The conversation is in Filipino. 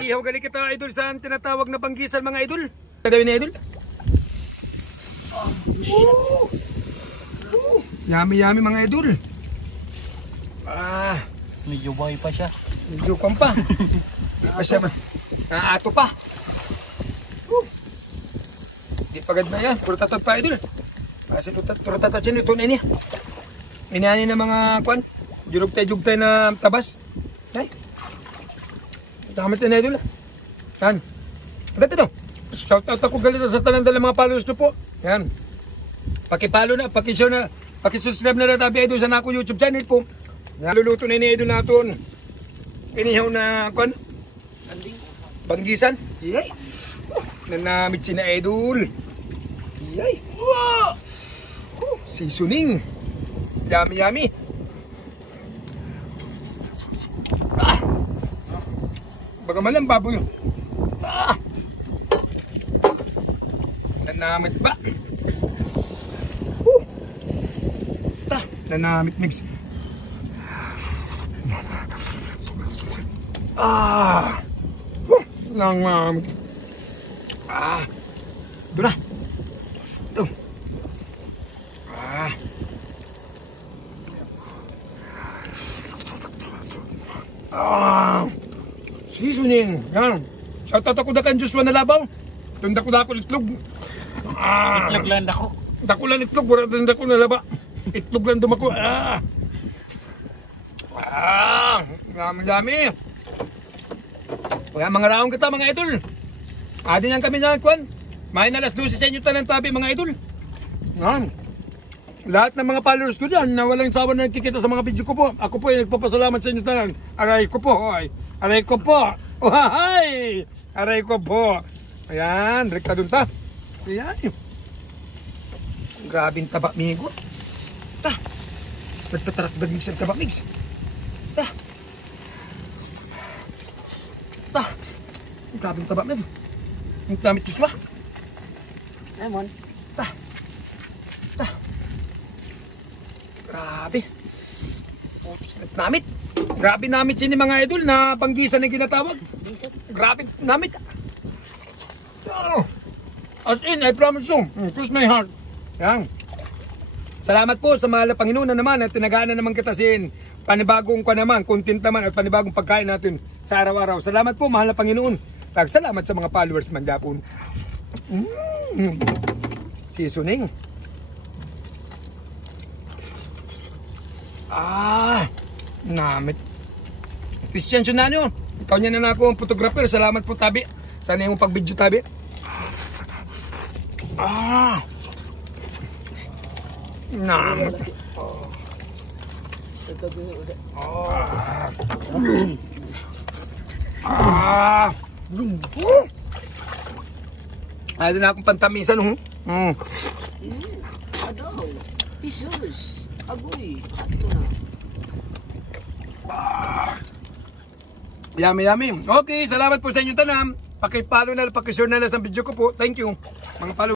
Ihaw gali kita idol sa tinatawag na banggisan mga idol. Gawin ni idol. Yummy yummy mga idol. Medyo boy pa siya. Medyo kwan pa. Pasya ba? Naato pa. Di pagad na yan. Puro tatot pa idol. Kasi puro tatot siya ito na niya. Inani na mga kwan. Jurugtay-jugtay na tabas. Ay. Damit na idol. Yan. Agad ito. Shout out ako galit sa tanan dala mga followers ko po. Yan. Pakipalo na, pakishare na, pakisubscribe na tabi idol sa nako YouTube channel po. Yan. Luluto na ni idol natin. Inihaw na kwan. Banggisan. Yay. Nanamit si na idol. Yay. Seasoning. Yummy yummy. Baga malang baboy. Nanamit ba? Nanamit mix. Nangamit. Doon na. Doon. Seasoning. Yan. Shoutout ako na kan Joshua na labaw. Tunda ko itlog. Itlog lang ako. Dako lang itlog. Tunda ko na laba. Itlog lang dumako. Yummy. Kaya mga raong kita mga idol. Adi nang kami na kwan. May na alas 12 sa inyo tanang tabi mga idol. Yan. Lahat ng mga followers ko dyan na walang sawa na nakikita sa mga video ko po. Ako po ay nagpapasalamat sa inyo tanang. Aray ko po. Aray ko po. Ohay! Aray ko po. Ayan. Rekta dun ta. Ayan. Grabing taba migo. Ta. Nagtatarakdag mix ang taba mix. Ta. Ta. Grabing taba migo. Ang damit Joshua. Lemon. Ta. Ta. Grabe. Namit. Grabe namit sini mga idol na banggisan na ginatawag. Grabe namit. Oh. As in, I promise you. Cross my heart. Yan. Salamat po sa mahal na Panginoon na naman at tinagaan na naman kita sin panibagong kwa naman, content naman at panibagong pagkain natin sa araw-araw. Salamat po mahal na Panginoon. Salamat sa mga followers man Japon. Seasoning. Namit. Christian Sunanyo. Ikaw niya na ako ang photographer. Salamat po tabi. Sana yung pag-video tabi. Namit. Ay, na akong pantamisan. Adoy. Isus. Agoy. Yummy, yummy. Okay, salamat po sa inyong tanam. Pakipalo na, pakishare na lang sa video ko po. Thank you. Mga follow.